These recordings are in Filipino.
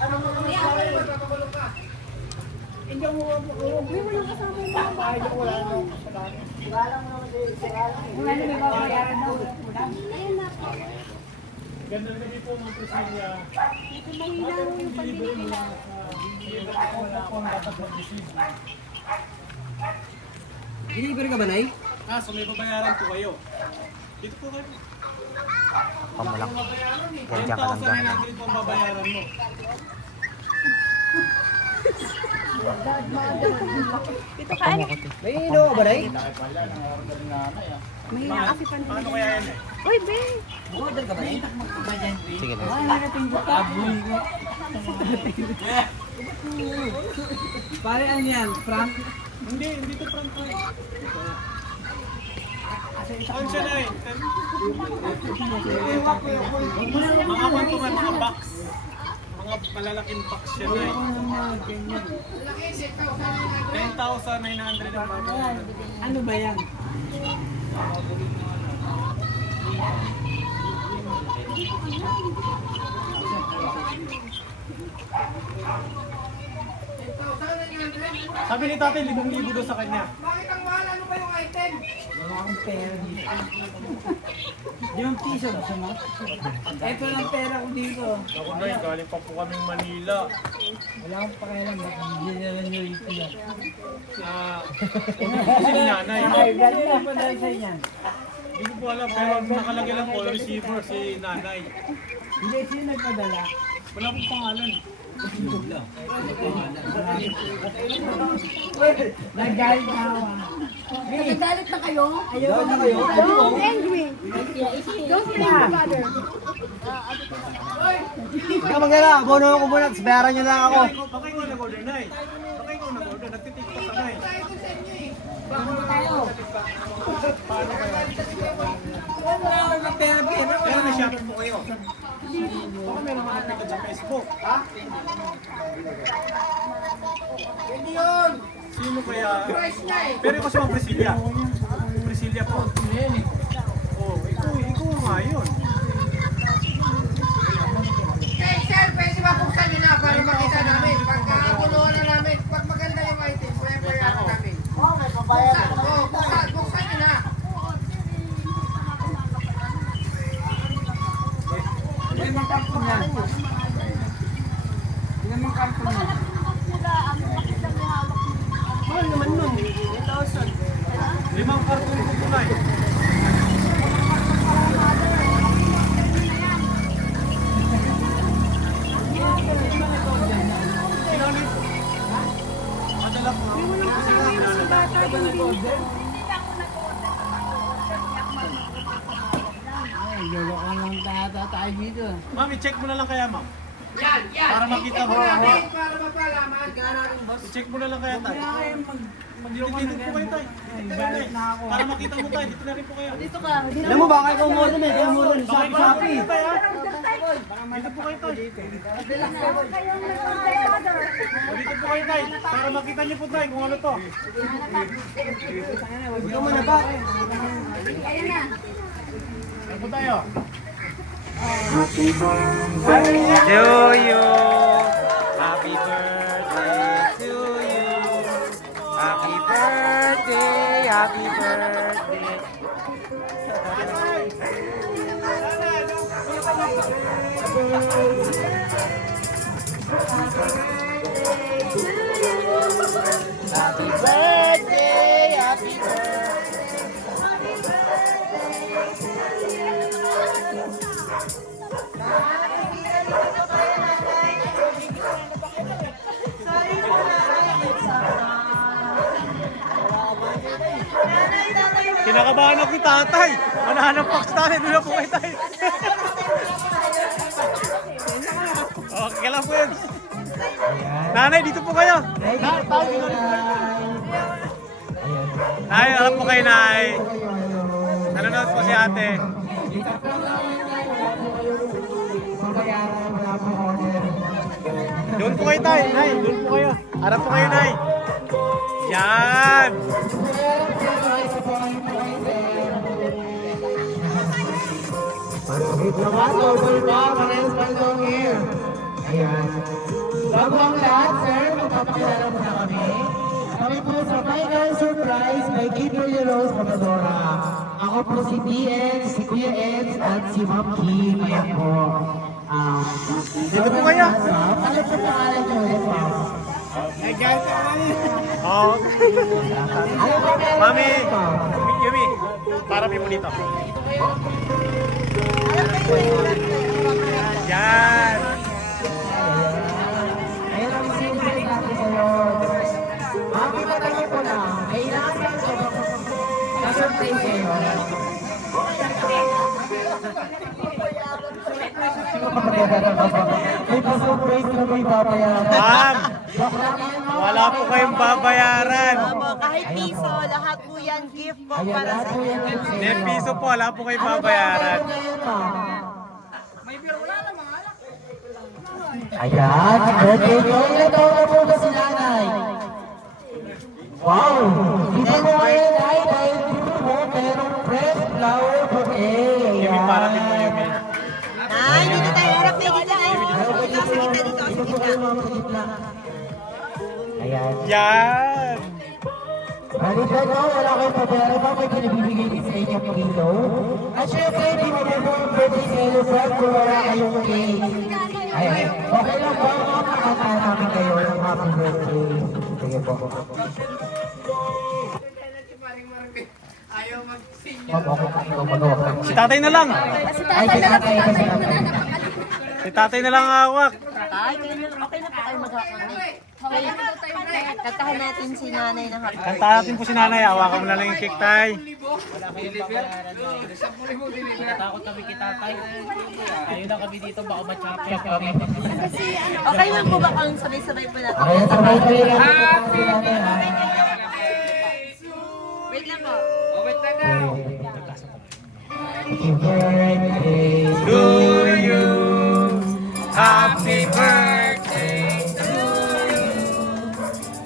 Ano mo naman sa akin? Magkakabalong ka. Hindi mo wala kasama mo. Ay, wala nang kasalanan. Wala mo naman din. Wala na may babayaran daw. Ganda na po mga Priscilla. Ito mahina mo yung pambili nila. Wala akong dapat mag-receive. Deliver ka ba, Nay? So may babayaran po kayo. Dito po kayo. Pamulang. Yan dyan ka lang dyan. 10,900 po ang babayaran mo. Ito kain. May ino ka ba, Nay? Mahina kasi Paano pambili. kaya yan eh? Uy, be! Order ka ba, Nay? Sige lang. Pare, ano yan? Frank? Hindi to front ko. Saan siya na eh? Mga kwantungan, mga box. Mga malalaking box siya na eh. 10,900 ang babayaran. Ano ba yan? Sabi ni tatay, 5,000 daw sa kanya. Bakit ang mahal? Ano ba yung item? Wala akong pera dito. Yung piso ba sa mga? Ito lang pera ko dito. Ako na galing pa po kaming Manila. Wala akong pakialam. Hindi naman yung ito yan. Kasi ni nanay. Ay, galing na pa dahil sa inyan. Hindi ko po alam, pero nakalagay lang po, receiver si nanay. Hindi, sino nagpadala? Wala pong pangalan. Nagalit na ako. Nagagalit na kayo? Ayaw na kayo? Don't angry. Don't blame your father. Huwag ka mag-ala. Bono ako muna. Bayaran nyo lang ako. Baka ikaw nag-order, nay. Baka ikaw nag-order, nagtitiktok ka, nay. Paano kaya? Wala akong na pera-pera. Pero may shopper po kayo. Baka meron ka nakita sa Facebook. Ha? Hindi yun! Sino kaya? Price niya eh! Pero kasi mga Priscilla. Priscilla po. Oh, ikaw nga yun. Okay, sir, pwede ba buksan nyo na para makita namin? Pagkakunuhan na namin, pag maganda yung item, bayaran namin. Oo, may pabayaran. Oo, buksan nyo na. Hindi naman karton yan. Hindi naman karton yan. Mahal naman nun. 8,000. 5 karton po po, nay. Sinanay po. Madala po. Si bata yung bin. Ay, yolo ka lang tayo dito. Ma'am, i-check mo na lang kaya, ma'am. Yan, yan. Para makita mo. Namin, para mapalaman. I-check mo na lang kaya, tay. Kaya kayo Dito po kayo, tay. galit na ako. Para makita mo, tay. Dito na rin po kayo. Dito ka. Alam mo ba kayo kung mo dun eh? Kaya mo dun sa Shopee. Dito po kayo, tay. Dito po kayo, tay. O, dito po kayo, tay. Para makita niyo po, tay, kung ano to. Huwag ka man na ba? Ayan na. Ano po tayo? To you. Happy birthday to you. Happy birthday. Happy birthday. Happy birthday. Happy birthday. Kinakabahan ako yung tatay. Manahanap box tayo. Doon na po kayo, tay. Okay lang po yun. Nanay, dito po kayo. Nay, harap po kayo, nay. Nanonood po si ate. Doon po kayo, tay. Nay, doon po kayo. Harap po kayo, nay. Yan. Ayan. Bago ang lahat, sir, magpapakilala mo na kami. Kami po sa final surprise kay Kimberly Rose Papadora. Ako po si BN, si Kuya Eds, at si Ma'am Kim. Ayan po. Dito po kayo. Ano po pangalan niyo ulit, ma'am? Oo. Ano po meron Mami, kayo, ma'am? Yumi, para mo dito. Yan. Ayan ang surprise natin ngayon. Mami, matanong ko lang, may inaasal ko ba na-surprise kayo? May pa-surprise na may babayaran. Ma'am, wala po kayong babayaran. Kahit piso, lahat po yan gift po Ayan, para lahat sa po yan. Hindi, piso po, wala po kayong babayaran. Ayan, birthday ko. Ilan taon na po ba si nanay? Wow! Dito mo ngayon ay dahil dito mo merong fresh flower bouquet. Yumi, para din po, Yumi. Ay, dito tayo. Harap na gitna. Dito sa gitna, dito sa gitna. Ayan. Yan. Halika ko, wala kayong pabayaran pa, may pinabibigay din sa inyong kilo. At syempre, hindi mo po ang birthday celebrate kung wala kayong cake. Ayan, okay lang po, makakanta namin kayo ng happy birthday. Sige po. Ayaw mag-senior. Ma'am, okay ka, ikaw magawa ka. Si tatay na lang. Ay, si tatay kasi natin. Si tatay na lang hawak. Ay, okay na po kayo mag-happy. Kantahan natin si nanay ng happy. Kantahan natin po si nanay. Hawakan mo na lang yung cake, tay. Takot kami kay tatay. Ayun na kami dito, baka ma-champion. Okay lang po ba kung sabay-sabay po natin? Okay, sabay-sabay lang po si nanay, ha? Wait lang po. Happy birthday To you, happy birthday to you.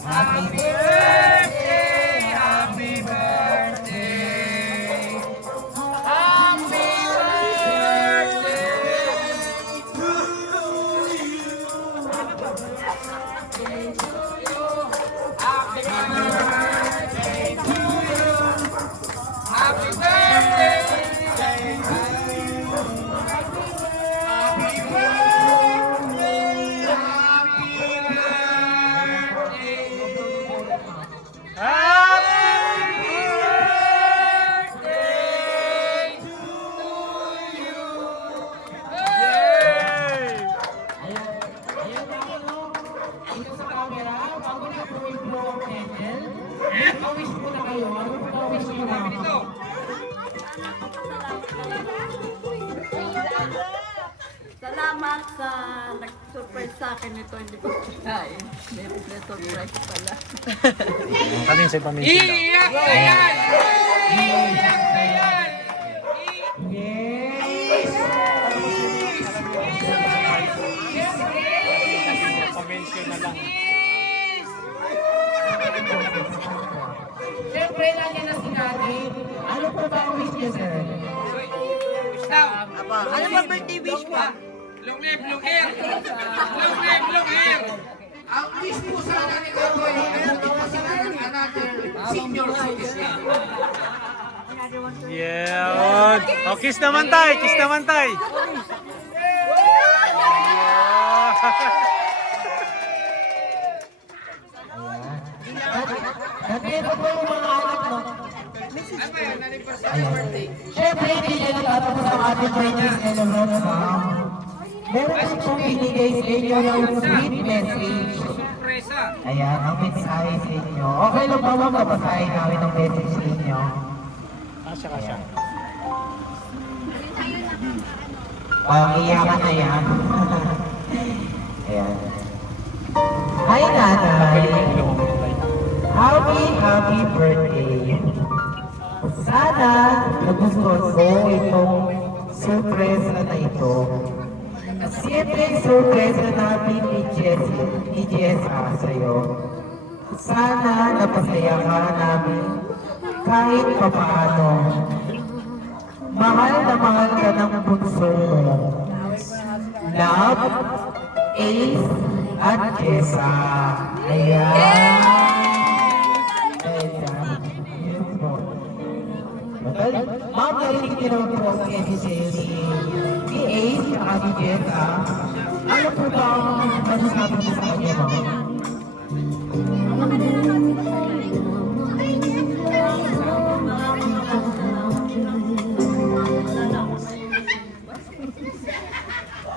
Happy birthday, happy birthday. Happy Salamat sa nag-surprise sa akin nito. Hindi ko kinain. Meron na surprise pala. Kami sa pamilya. Iyak na yan! Iyak na yan! Pamention na lang. Siyempre, nandiyan na si nanay. Ano po ba ang wish niyo, sir? Ano ba birthday wish mo? Long live, long hair! Long live, long hair! Ang wish ko sana ni Kakoy, nabuti pa sila ng another senior citizen. Yeah. Oh, kiss naman tay, kiss naman tay. Nandito po yung mga anak mo. Siyempre, hindi niya natatapos ang ating birthday celebration, ma'am. Meron kasi pong binigay sa inyo yung sweet message. Ayan, ang mensahe sa inyo. Okay lang ba, ma'am, kapasahin namin ang message sa inyo? Kasya, kasya. Iyakan na yan. Ayan. Hi, nanay. Happy birthday. Sana nagustuhan ko itong surpresa na ito. Siyempre, surpresa natin ni Jessa sa'yo. Sana napasaya ka namin kahit papaano. Mahal na mahal ka ng bunso mo. Love, Ace at Jessa. Ayan. Ayan. Yes po. Ma'am, narinig niyo naman po sa SCCC. Si Ace at si Jessa. Ano po ba ang masasabi niyo sa kanya, ma'am?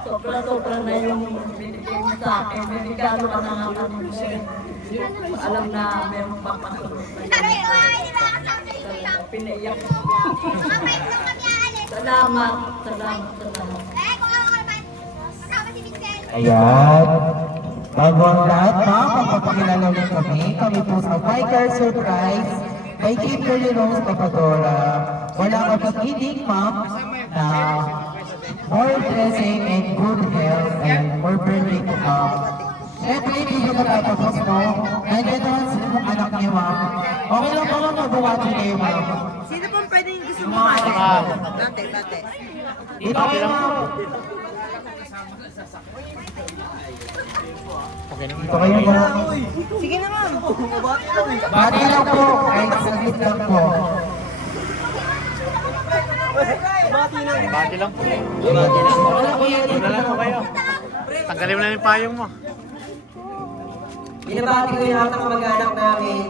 Sobra-sobra na yung binigay mo sa akin. Binigalo ka na nga ako. Alam na meron pang pasunod na yun. Pinaiyak ko. Salamat. Ayan. Bago ang lahat, ma'am, magpapakilala ulit kami po sa Biker Surprise kay Kimberly Rose Papadora. Wala kami kidding, ma'am, na more blessing and good health and more birthday to come. Siyempre, hindi nyo matatapos, no? Nandiyan naman sila ng anak niyo, ma'am. Okay lang ba mag-buwati kayo, ma'am? Sino pong pwede yung gusto mo? Bate. Dito kayo, ma'am. Dito kayo, ma'am. Sige na ma'am. Bati lang po, kahit saglit lang po. Bati lang po. Wala po yan. Doon na lang po kayo. Tanggalin mo na yung payong mo. Binabati ko yung mga kamag-anak namin.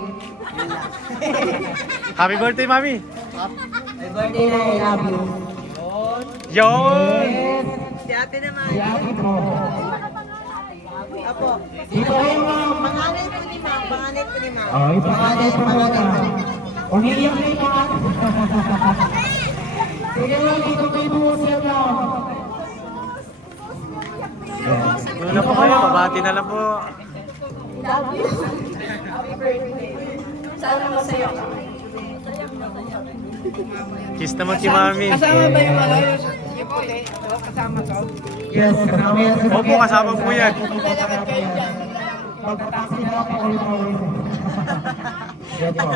Happy birthday, Mami! Happy birthday na, I love you. Yon! Si ate naman. Si Ate po. Apo. Dito kayo, ma'am. Panganay po ni ma'am. Oh, ipanganay po muna. Umiiyak na yung mga. Sige lang, dito kayo po siya lang. Doon na po kayo, pabati na lang po. Sana masaya ka. Kiss naman si Mami. Kasama ba yung ano? Yung puti? Oo, kasama ko. Yes, kasama yan sa Opo, kasama po yan. Lalakad kayo dyan. Pagpataksi na lang po ulit po. Yan po.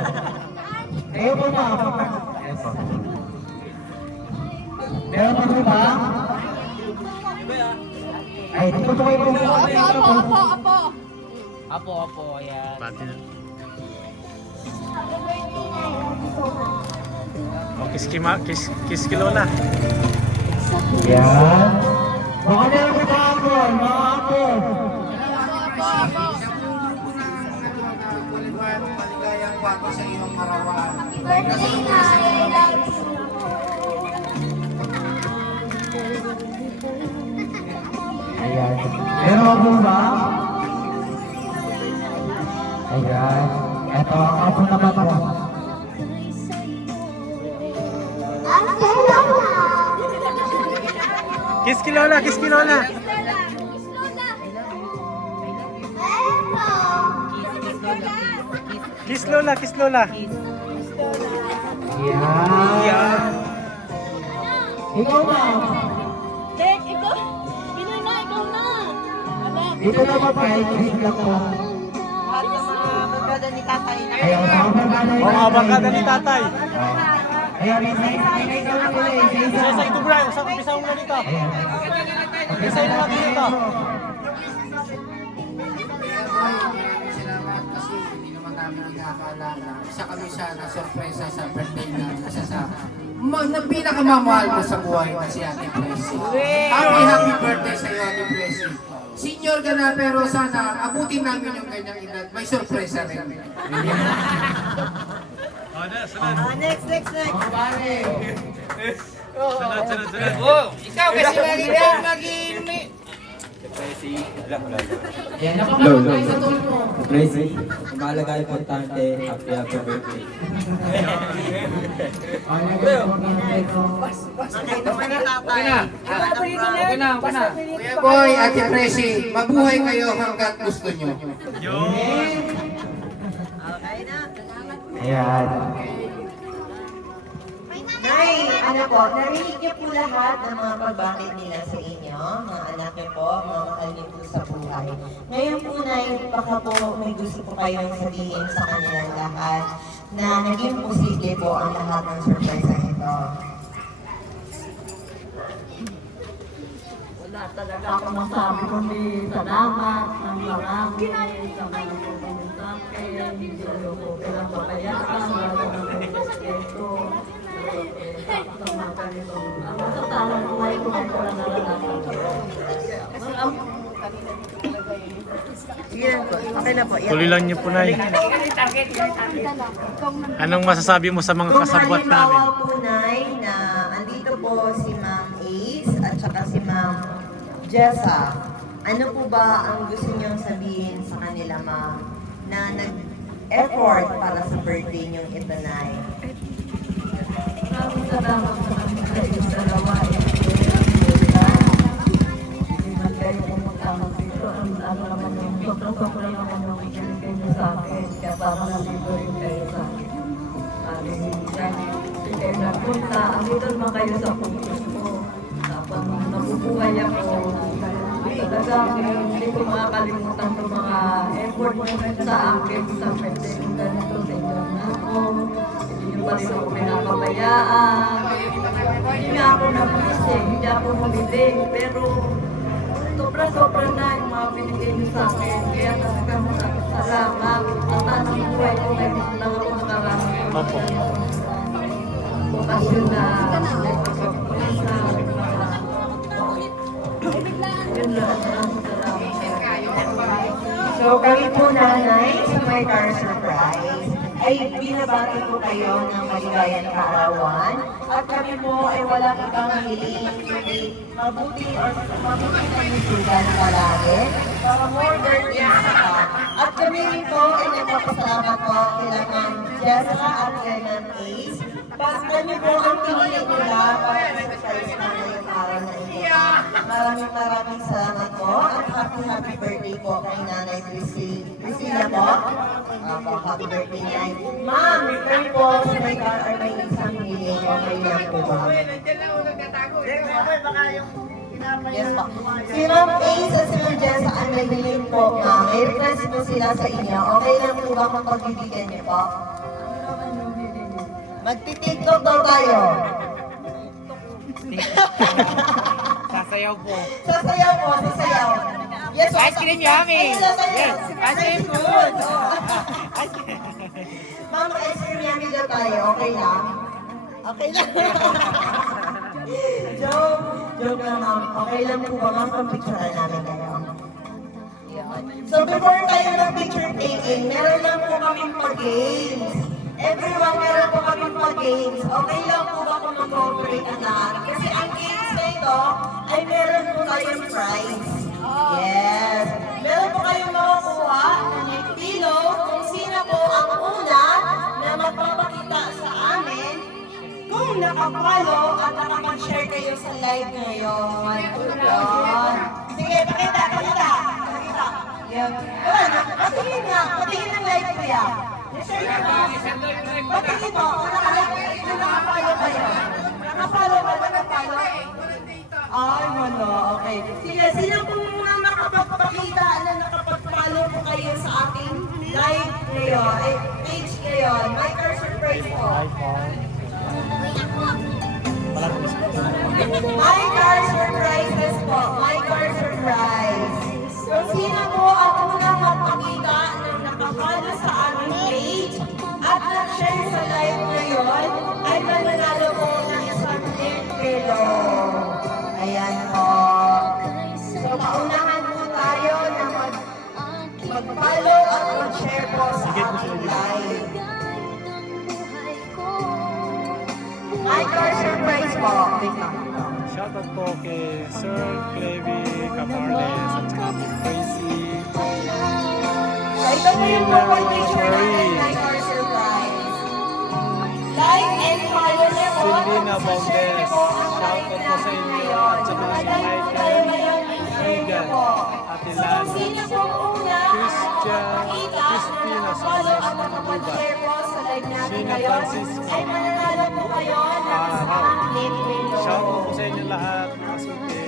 Kayo po, ma'am. Yes po. Meron pa po ba? Ay, dito po kayo po. Apo, ayan. Bati na. O, kiss ki Lola. Yan. Baka meron po ba ako, mga ako? Maligayang bago sa iyong marawan. Ayan. Meron po ba? Ayan. Ito ang apo naman po. Kiss ki Lola, kiss ki Lola. Kiss Lola, kiss Lola. Ayan. Ikaw na. Dito na ba kahit kiss lang po? At sa mga magkada ni tatay na. Ayan, O, mga bangkada ni tatay. Ayan, may isa lang pala eh. Isa ito, Brian. Isa mo na dito. Ayan. Isa mo na dito. Salamat kasi hindi naman namin nakakala na isa kami siya na sorpresa sa birthday na isa sa na pinakamamahal ko sa buhay na si Ate Presi. Happy birthday sa iyo, Ate Presi. Senior ka na pero sana abutin namin yung kanyang edad. May sorpresa rin. Next. Ikaw kasi mag-inom eh. Ayan, nakamahal tayo sa tool mo. Crazy. Mahalaga importante. Happy birthday. Kuya Boy, Ate Presi, mabuhay kayo hanggat gusto nyo. Ayan. Nay, ano po, narinig niyo po lahat ng mga pagbakit nila sa inyo, mga anak niyo po, mga mahal niyo po sa buhay. Ngayon po, Nay, baka po may gusto po kayong sabihin sa kanilang lahat na naging posible po ang lahat ng surprise na ito. wala talaga ako masabi kundi salamat ng marami sa mga tumulong sa akin. Hindi ko pinapapayaan, wala na may respeto. Sa mga ganitong, ang masasalang buhay ko ay wala naranasan. Sige lang po. Okay na po. Yan. Tuloy lang niyo po, Nay. Anong masasabi mo sa mga Kung kasabwat namin? halimbawa po, Nay, na andito po si Ma'am Ace at saka si Ma'am Jessa, ano po ba ang gusto niyong sabihin sa kanila, Ma'am, na nag-effort para sa birthday niyong ito, Nay? Maraming salamat sa kami kayo sa dalawa. Hindi man kayo kumagkama dito. Ang naman yung sobra-sobra naman yung ibigay niyo sa akin. Kaya parang nandito rin kayo sa akin. Sabi niya, hindi kayo nagpunta. Andito naman kayo sa puso ko. Tapos nabubuhay ako. Talagang hindi ko makakalimutan itong mga effort mo sa akin sa birthday ko ganito sa inyo na ako. Hindi pa rin ako pinapabayaan. Hindi nga ako nabulising, hindi ako humiling. Pero sobra-sobra na yung mga binigay niyo sa akin. Kaya talagang salamat. At anong buhay ko ngayon lang ako nakarami. Opo. Bukasyon na nagpapapulasa. Yun lang. Maraming salamat. So kami po, Nanay, sa My Car Surprise, ay binabati po kayo ng maligayang kaarawan. At kami po ay walang ibang hiling, kundi mabuti kami sugan palagi para more birthday pa. At kami rin po ay nagpapasalamat po kila Ma'am Jessica at kila Ma'am Ace. Pas kami po ang pinili nila para surprise na ngayong araw na ito. Maraming salamat po at happy birthday po kay Nanay Priscilla po. Happy birthday, Nay. Ma'am, kami po sa My Car ay may isang hiling. Okay lang po ba? Yes po. Si Ma'am Ace at si Ma'am Jessa ay may hiling po, ma'am. May request po sila sa inyo. Okay lang po ba kung pagbibigyan niyo po? Magti-tiktok daw tayo. Sasayaw po. Sasayaw po, sasayaw. Yes, Ice cream yummy! Yes, Ice cream food! Ma'am, ice cream yummy daw tayo. Okay lang? Okay lang. Joke lang, ma'am. Okay lang po ba, ma'am, kung picturean namin kayo? So before tayo ng picture taking, meron lang po kaming pa-games. Everyone, meron po kaming pa-games. Okay lang po ba kung mag-cooperate ang lahat? Kasi ang games na ito ay meron po tayong prize. Yes. Meron po kayong makukuha ng pilo kung sino po ang una na magpapakita sa amin kung nakapalo at nakapag-share kayo sa live ngayon. Yun. Sige, pakita. Yan. Patingin ng live ko yan. Share na ba? Patingin mo, kung nakapalo kayo. Nakapalo. Ay, wala. Okay. Sige, sino po mga makapagpakita na nakapag-follow po kayo sa ating live ngayon, page ngayon, My Car Surprise po. My Car Surprises po. My Car Surprise. Kung sino po ang unang magpakita na nakapalo sa aming page at nag-share sa live ngayon, ay mananalo po ng isang kilo. Ayan po. So, paunahan po tayo na mag-follow at mag-share po sa ating live. My Car Surprise po. Shoutout po kay Sir Clevy Camarles at saka kay Tracy. So, ito po yung profile picture natin, My Car Surprise. Like and follow na po. Silvina At Valdez. share po ang live Shoutout po sa natin inyo ngayon. at saka si Like po tayo Michael, ngayon, i-share niyo Regan, po. Ate So, Lana, sino po una ang Christian, makapagpakita Christina na follow at Sanchez, nakapag-share po sa live natin Sheena ngayon, Francisco, ay mananalo po kayo ng isang link window. Shoutout po sa inyo lahat, mga suti.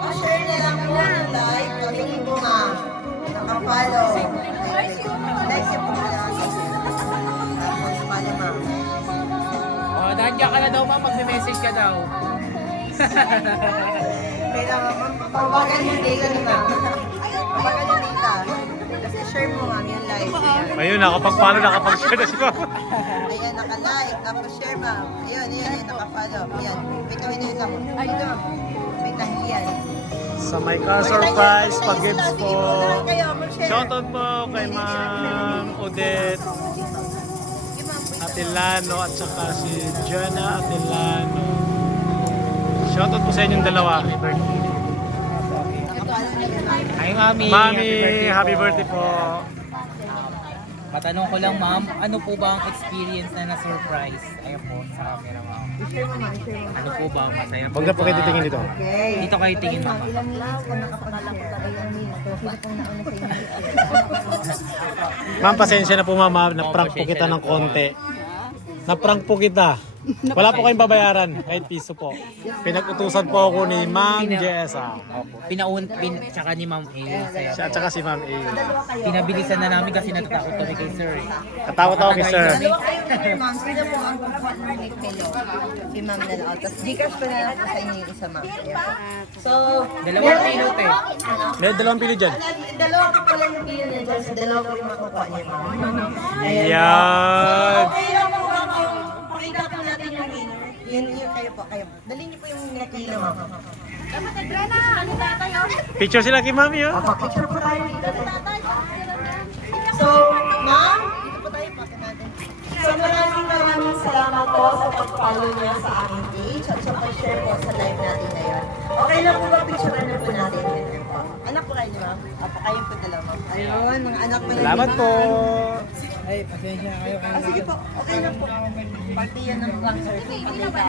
Pa-share na lang po ng live. Patingin po, ma'am. Naka-follow. Like niyo po na. Tapos, follow, ma'am. Oh, nandiyan ka na daw, ma'am. Magme-message ka daw. Okay lang, ma'am. Tawagan yung data ni ma'am. Tawagan yung data. Kasi share mo, ma'am, yung live. Ayun, nakapag-follow, nakapag-share na si ma'am. Ayan, naka-like. Tapos share, ma'am. Ayun, naka-follow. Ayan. Wait lang. Dito, ma'am. Wait lang, yan. Sa may car surprise, pag-gifts po. Kayo, mag-share. Shoutout po kay Ma'am Odette Atilano at saka si Jenna Atilano. Shoutout po sa inyong dalawa. Hi, Mami. Mami, happy birthday po. Matanong ko lang, ma'am, ano po ba ang experience na na-surprise? Ayun po, sa camera, ma'am. Ano po ba? Masaya po Huwag na po kayo ba? titingin dito. Okay. Dito kayo tingin, ma'am. Ilang minutes ka nakapag-share? Ilang minutes. So, sino pong nauna sa inyo? Ma'am, pasensya na po ma'am, na-prank po kita ng konti. Na-prank po kita. Wala po kayong babayaran, kahit piso po. Pinag-utusan po ako ni Ma'am Jessa. Tsaka ni Ma'am A. Masaya Siya at saka si Ma'am A. Pinabilisan na namin kasi natatakot kami kay sir. Katakot ako kay sir. Dalawa kayo kayo, ma'am. Sino po ang kukuha ng may pillow? Si ma'am na lang. Tapos Gcash pa na lang po sa inyo yung isa, ma'am. So, Dalawang pilot eh. May dalawang pili dyan. dalawa ko pala yung pillow niya dyan. So, dalawa ko yung makukuha niya, ma'am. Yan. Okay lang po, ma'am. Pakita po natin yung winner. Yun kayo po, kayo. Dali niyo po yung nakila, ma'am. Picture sila kay Mami oh. Picture po tayo dito. So, ma'am, dito po tayo, pakita natin. So, maraming salamat po sa pag-follow niya sa aming page at sa pag-share po sa live natin ngayon. Okay lang po ba picture na po natin yun po? Anak po kayo ni ma'am? Apo kayo po dalawa, ma'am. Ayun, mga anak po na Salamat ni po. ma'am. Ay, pasensya kayo. Sige po, okay lang po. Party yan ng lang, sir.